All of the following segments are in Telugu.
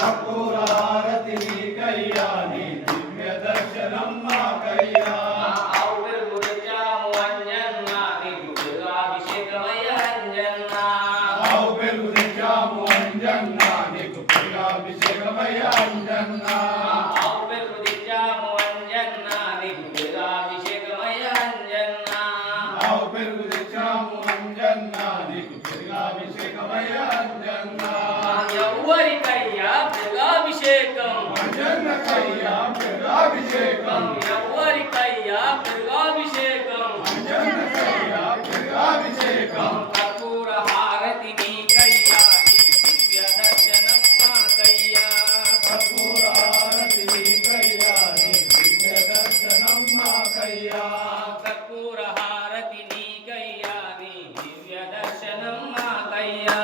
కర్పూర హారతి నీకయ్యా నీ దివ్య దర్శనం మాకయ్యా ఆవు పెరుగు తెచ్చాము అంజన్న నీకు పెరుగాభిషేకమయ్య అంజన్న ఆవు పెరుగు తెచ్చాము అంజన్న నీకు పెరుగాభిషేకమయ్య అంజన్న ఆవు పెరుగు తెచ్చాము అంజన్న నీకు పెరుగాభిషేకమయ్య అంజన్న ఆవు పెరుగు తెచ్చాము అంజన్న నీకు పెరుగాభిషేకమయ్య అంజన్న ఎవరికయ్యా పెరుగాభిషేకం అంజన్నకయ్యా పెరుగాభిషేకం ఎవరికయ్యా పెరుగాభిషేకం అంజన్నకయ్యా పెరుగాభిషేకం కర్పూర హారతి నీకయ్యా నీ దివ్య దర్శనం మాకయ్యా కర్పూర హారతి నీకయ్యా నీ దివ్య దర్శనం మాకయ్యా కర్పూర హారతి నీకయ్యా నీ దివ్య దర్శనం మాకయ్యా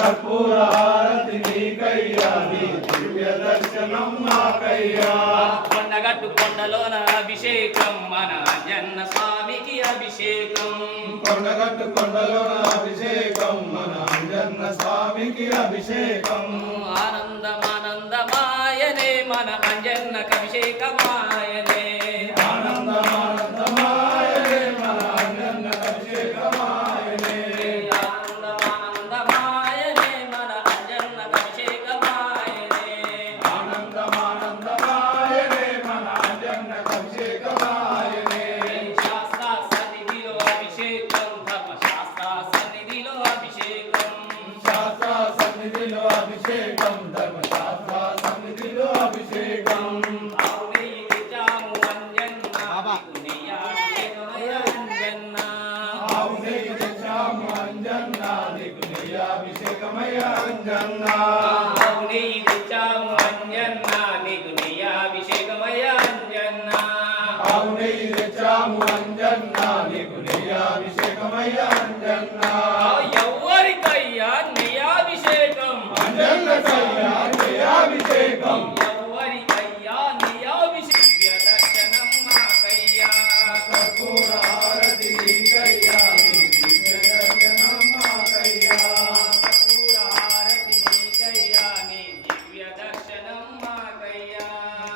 కర్పూర హారతి నీకయ్యా నీ దివ్య దర్శనం మాకయ్యా కొండగట్టు కొండలోన అభిషేకం మన అంజన్న స్వామికి అభిషేకం కొండగట్టు కొండలోన అభిషేకం మన అంజన్న స్వామికి అభిషేకం ఆనందమానందమాయనే మన అంజన్నకు అభిషేకమాయనే ఆనందమానందమాయనే మన అంజన్నకు అభిషేకమాయనే ఆనందమానందమాయనే మన అంజన్నకు అభిషేకమాయనే ఆనందమానందమాయనే మన అంజన్నకు అభిషేకమాయనే శాస్త్ర సన్నిధిలో అభిషేకం ధర్మశాస్త్ర సన్నిధిలో అభిషేకం శాస్త్ర సన్నిధిలో అభిషేకం ధర్మశాస్త్ర సన్నిధిలో అభిషేకం ఆవు నెయ్యి తెచ్చాము అంజన్న నీకు నెయ్యాభిషేకమయ్య అంజన్న ఆవు నెయ్యి తెచ్చాము అంజన్న నీకు నెయ్యాభిషేకమయ్య అంజన్న ఆవు నెయ్యి తెచ్చాము అంజన్న నీకు నెయ్యాభిషేకమయ్య అంజన్న ఆవు నెయ్యి తెచ్చాము అంజన్న నీకు నెయ్యాభిషేకమయ్య అంజన్న ఎవరికయ్యా నెయ్యాభిషేకం అంజన్నకయ్యా నెయ్యాభిషేకం ఎవరికయ్యా నెయ్యాభిషేక దర్శనం మాకయ్యా కర్పూర హారతి నీకయ్యా నీ దివ్య దర్శనం మాకయ్యా కర్పూర హారతి నీకయ్యా నీ దివ్య దర్శనం మాకయ్యా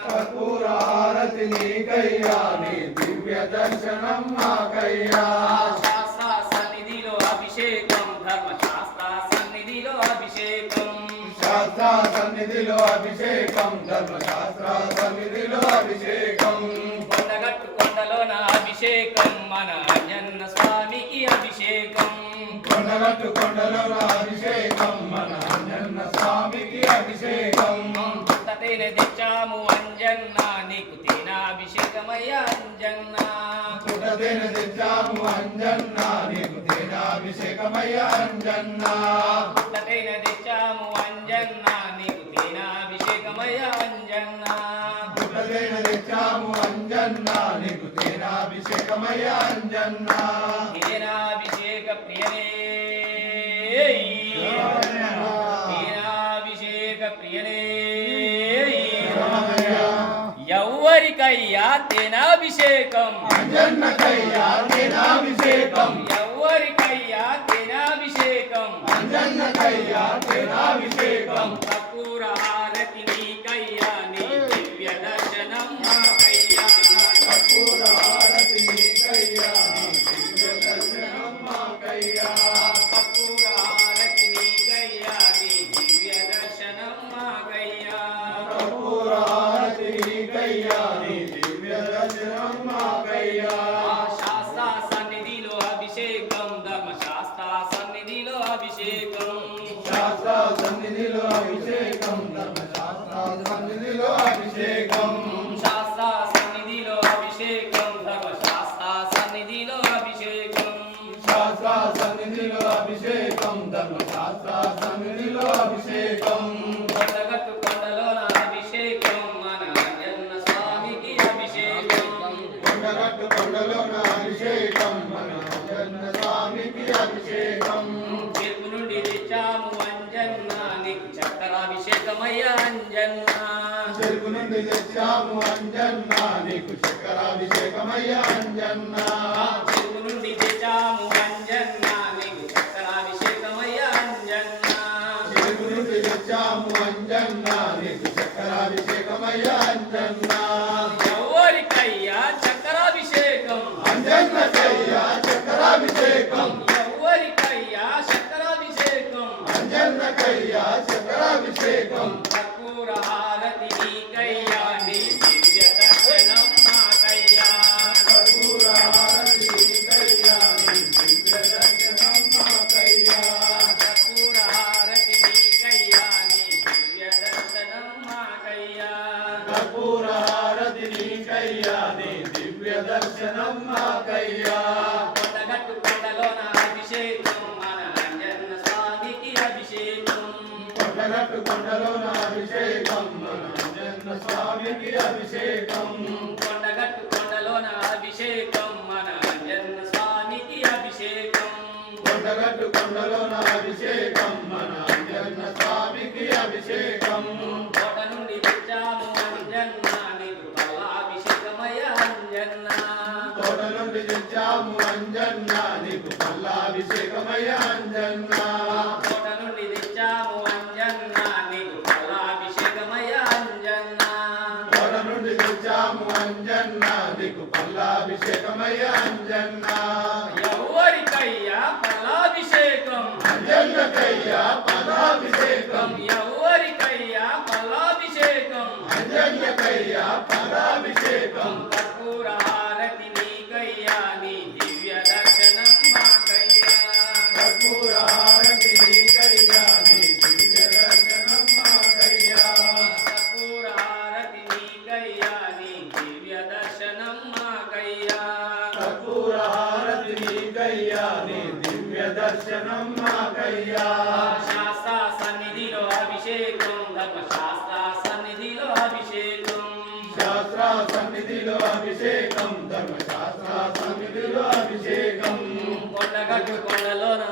కర్పూర హారతి నీకయ్యా నీ దివ్య దర్శనం మాకయ్యా శాస్త్ర సన్నిధిలో అభిషేకం ధర్మశాస్త్ర సన్నిధిలో అభిషేకం శాస్త్ర సన్నిధిలో అభిషేకం ధర్మశాస్త్ర సన్నిధిలో అభిషేకం కొండగట్టు కొండలోన అభిషేకం మన అంజన్న స్వామికి అభిషేకం కొండగట్టు కొండలోన అభిషేకం మన అంజన్న స్వామికి అభిషేకం తేనె తెచ్చాము అంజన్న నీకు తేనాభిషేకమయ్య అంజన్న పుట్టదేన తెచ్చాము అంజన్న నీకు తేనాభిషేకమయ్య అంజన్న తేనె తెచ్చాము అంజన్న నీకు తేనాభిషేకమయ్య అంజన్న పుట్టదేన తెచ్చాము అంజన్న నీకు తేనాభిషేకమయ్య అంజన్న తేనాభిషేక ప్రియనే తేనాభిషేక ప్రియనే ఎవరికయ్యా తేనాభిషేకం అంజన్నకయ్యా తేనాభిషేకం ఎవరికయ్యా తేనాభిషేకం అంజన్నకయ్యా తేనాభిషేకం కర్పూర హారతి నీకయ్యా నీ దివ్య దర్శనం మాకయ్యా కర్పూర హారతి నీకయ్యా నీ దివ్య దర్శనం మాకయ్యా కర్పూర హారతి నీకయ్యా నీ దివ్య దర్శనం మాకయ్యా కర్పూర హారతి నీకయ్యా నీ దివ్య దర్శనం మాకయ్యా శాస్త్ర సన్నిధిలో అభిషేకం ధర్మశాస్త్ర సన్నిధిలో అభిషేకం శాస్త్ర సన్నిధిలో అభిషేకం ధర్మశాస్త్ర సన్నిధిలో అభిషేకం శాస్త్ర సన్నిధిలో అభిషేకం ధర్మశాస్త్ర సన్నిధిలో అభిషేకం శాస్త్ర సన్నిధిలో అభిషేకం ధర్మశాస్త్ర సన్నిధిలో అభిషేకం కొండగట్టు కొండలోన అభిషేకం మన అంజన్న స్వామికి అభిషేకం కొండగట్టు కొండలోన అభిషేకం మన అంజన్న స్వామికి అభిషేకం చెరుకు నుండి తెచ్చాము అంజన్న నీకు చక్కరాభిషేకమయ్య అంజన్న చెరుకు నుండి తెచ్చాము అంజన్న నీకు చక్కెరాభిషేకమయ్య అంజన్న చెరుకు నుండి తెచ్చాము అంజన్న నీకు చక్కరాభిషేకమయ్య అంజన్న చెరుకు నుండి తెచ్చాము అంజన్న కయ్యా నీ దివ్య దర్శనం మాకయ్యా కొండగట్టు కొండలోన అభిషేకం మన అంజన్న స్వామికి అభిషేకం కొండగట్టు కొండలోన అభిషేకం మన అంజన్న స్వామికి అభిషేకం కొండగట్టు కొండలోన అభిషేకం మన అంజన్న స్వామికి అభిషేకం కొండగట్టు కొండలోన అభిషేకం మన అంజన్న స్వామికి అభిషేకం కోట నుండి తెచ్చాము అంజన్న నీకు పల్లాభిషేకమయ్య అంజన్న తోట నుండి తెచ్చాము అంజన్న నీకు పల్లాభిషేకమయ్య అంజన్న కోట నుండి తెచ్చాము అంజన్న నీకు పల్లాభిషేకమయ్య అంజన్న తోట నుండి తెచ్చాము అంజన్న నీకు పల్లాభిషేకమయ్య అంజన్న ఎవరికయ్యా పల్లాభిషేకం అంజన్నకయ్యా పదాభిషేకం ఎవరికయ్యా పల్లాభిషేకం అంజన్నకయ్యా పదాభిషేకం కర్పూర హారతి నీకయ్యా నీ దివ్య దర్శనం మాకయ్యా కర్పూర హారతి నీకయ్యా నీ దివ్య దర్శనం మాకయ్యా కర్పూర హారతి నీకయ్యా నీ దివ్య దర్శనం మాకయ్యా కర్పూర హారతి నీకయ్యా నీ దివ్య దర్శనం మాకయ్యా శాస్త్ర సన్నిధిలో అభిషేకం ధర్మశాస్త్ర సన్నిధిలో అభిషేకం శాస్త్ర సన్నిధిలో అభిషేకం ధర్మశాస్త్ర సన్నిధిలో అభిషేకం కొండగట్టు కొండలోన